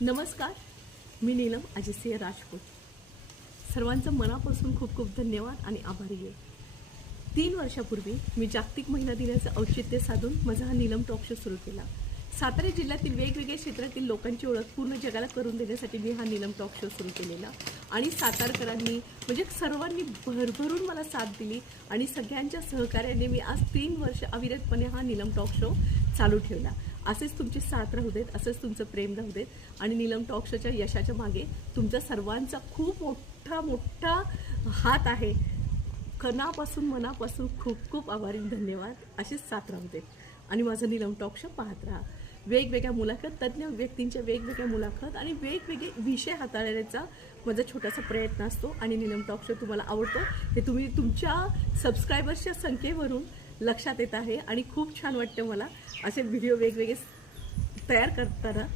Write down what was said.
नमस्कार, मी नीलम अजयसिंह राजपूत. सर्वांचं मनापासून खूप खूप धन्यवाद आणि आभारी आहे. 3 वर्षापूर्वी मी जागतिक महिला दिनाचं औचित्य साधून माझा हा नीलम टॉक शो सुरू केला. सातारा जिल्ह्यातील वेगवेगळ्या क्षेत्रातील लोकांची ओळख पूर्ण जगाला करून देण्यासाठी मी हा नीलम टॉक शो सुरू केलेला आणि सातारकरांनी म्हणजे सर्वांनी भरभरून मला साथ दिली आणि सगळ्यांच्या सहकार्याने मी आज 3 वर्ष अविरतपणे हा नीलम टॉक शो चालू ठेवला. असेच तुमची साथ राहू देत, असंच तुमचं प्रेम राहू देत आणि नीलम टॉक शोच्या यशाच्या मागे तुमचा सर्वांचा खूप मोठा मोठा हात आहे. मनापासून खूप खूप आभारी, धन्यवाद. अशीच साथ राहू देत आणि माझं नीलम टॉक शो पाहत राहा. वेगवेगळ्या मुलाखत, तज्ज्ञ व्यक्तींच्या वेगवेगळ्या मुलाखत आणि वेगवेगळे विषय हाताळण्याचा माझा छोटासा प्रयत्न असतो आणि नीलम टॉक शो तुम्हाला आवडतो हे तुम्ही तुमच्या सबस्क्रायबर्सच्या संख्येवरून लक्षात येत आहे आणि खूप छान वाटतं मला असे व्हिडिओ वेगवेगळे तयार करताना.